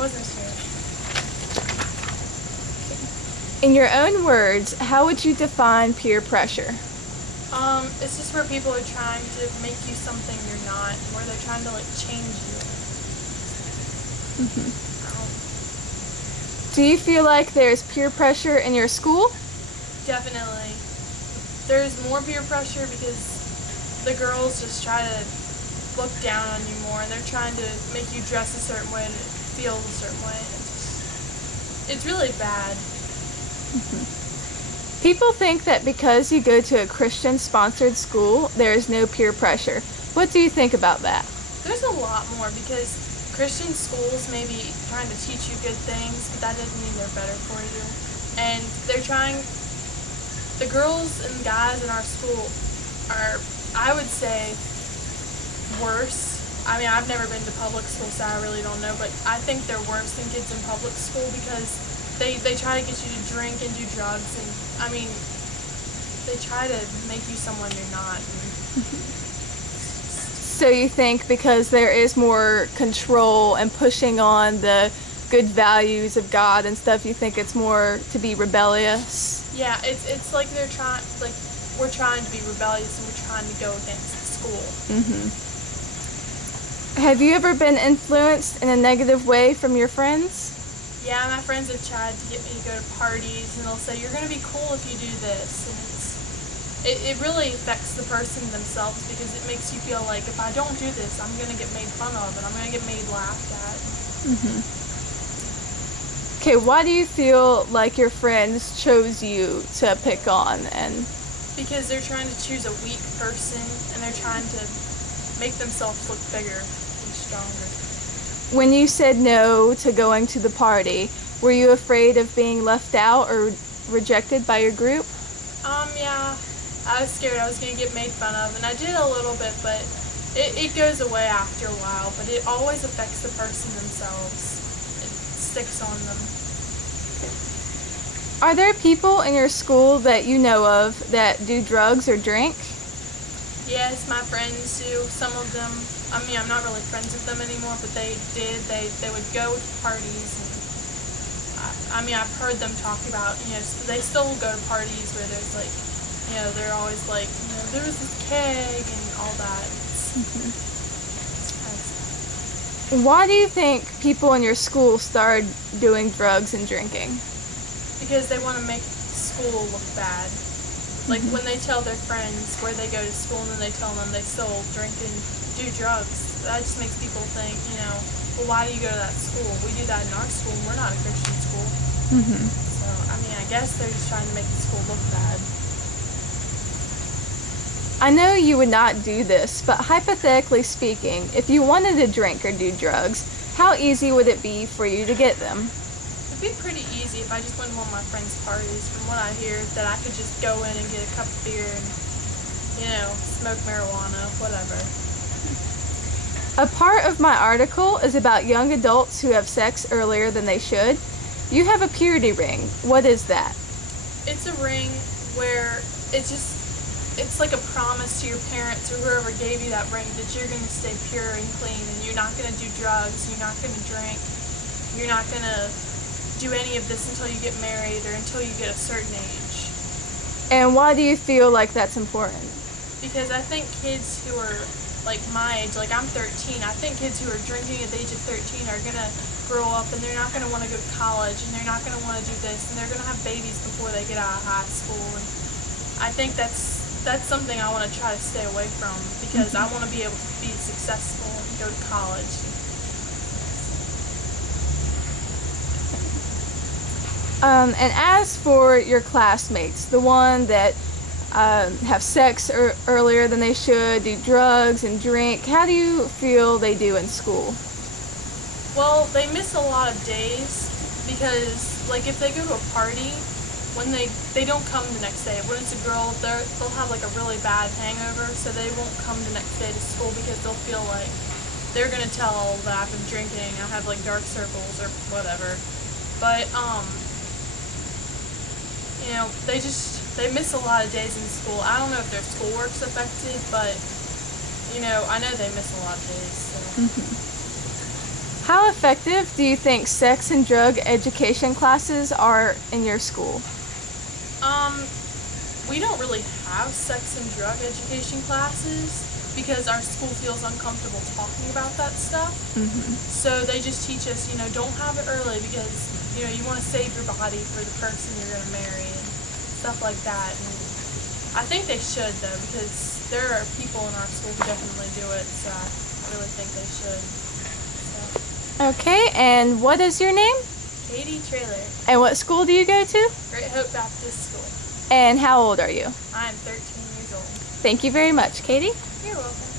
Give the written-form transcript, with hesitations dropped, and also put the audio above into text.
wasn't sure. In your own words, how would you define peer pressure? It's just where people are trying to make you something you're not, where they're trying to like change you. Do you feel like there's peer pressure in your school? Definitely. There's more peer pressure because the girls just try to look down on you more, and they're trying to make you dress a certain way and feel a certain way. It's really bad. People think that because you go to a Christian-sponsored school, there is no peer pressure. What do you think about that? There's a lot more because Christian schools may be trying to teach you good things, but that doesn't mean they're better for you. And they're trying, the girls and guys in our school are, I would say, worse. I mean, I've never been to public school, so I really don't know, but I think they're worse than kids in public school because they try to get you to drink and do drugs, and I mean, they try to make you someone you're not. So you think because there is more control and pushing on the good values of God and stuff, you think it's more to be rebellious? Yeah, it's like they're trying, like we're trying to be rebellious and we're trying to go against the school. Have you ever been influenced in a negative way from your friends? Yeah, my friends have tried to get me to go to parties, and they'll say, you're going to be cool if you do this. And it really affects the person themselves because it makes you feel like if I don't do this, I'm going to get made fun of and I'm going to get made laughed at. Okay, why do you feel like your friends chose you to pick on? And because they're trying to choose a weak person and they're trying to make themselves look bigger and stronger. when you said no to going to the party, were you afraid of being left out or rejected by your group? Yeah, I was scared I was going to get made fun of, and I did a little bit, but it goes away after a while, but it always affects the person themselves. It sticks on them. Are there people in your school that you know of that do drugs or drink? Yes, my friends do. Some of them, I mean, I'm not really friends with them anymore, but they did. They would go to parties, and I mean, I've heard them talk about, they still go to parties where there's like, they're always like, there was this keg and all that. Why do you think people in your school started doing drugs and drinking? Because they want to make school look bad. Like when they tell their friends where they go to school and then they tell them they still drink and do drugs, that just makes people think, well, why do you go to that school? We do that in our school and we're not a Christian school. So, I mean, I guess they're just trying to make the school look bad. I know you would not do this, but hypothetically speaking, if you wanted to drink or do drugs, how easy would it be for you to get them? It'd be pretty easy if I just went to one of my friends' parties. From what I hear, that I could just go in and get a cup of beer and, smoke marijuana, whatever. A part of my article is about young adults who have sex earlier than they should. You have a purity ring. What is that? It's a ring where it's like a promise to your parents or whoever gave you that ring that you're going to stay pure and clean and you're not going to do drugs, you're not going to drink, you're not going to do any of this until you get married or until you get a certain age. And why do you feel like that's important? Because I think kids who are like my age, like I'm 13, I think kids who are drinking at the age of 13 are going to grow up and they're not going to want to go to college and they're not going to want to do this and they're going to have babies before they get out of high school. And I think that's something I want to try to stay away from because I want to be able to be successful and go to college. And as for your classmates, the one that have sex earlier than they should, do drugs and drink, how do you feel they do in school? Well, they miss a lot of days because, like, if they go to a party, when they don't come the next day. When it's a girl, they'll have like a really bad hangover, so they won't come the next day to school because they'll feel like they're gonna tell that I've been drinking, I have like dark circles or whatever. But they miss a lot of days in school. I don't know if their schoolwork's affected, but I know they miss a lot of days. So. How effective do you think sex and drug education classes are in your school? We don't really have sex and drug education classes because our school feels uncomfortable talking about that stuff. So they just teach us, don't have it early because, you want to save your body for the person you're going to marry and stuff like that. And I think they should, though, because there are people in our school who definitely do it, so I really think they should. So. Okay, and what is your name? Katie Trailer. And what school do you go to? Great Hope Baptist School. And how old are you? I'm 13 years old. Thank you very much, Katie. You're welcome.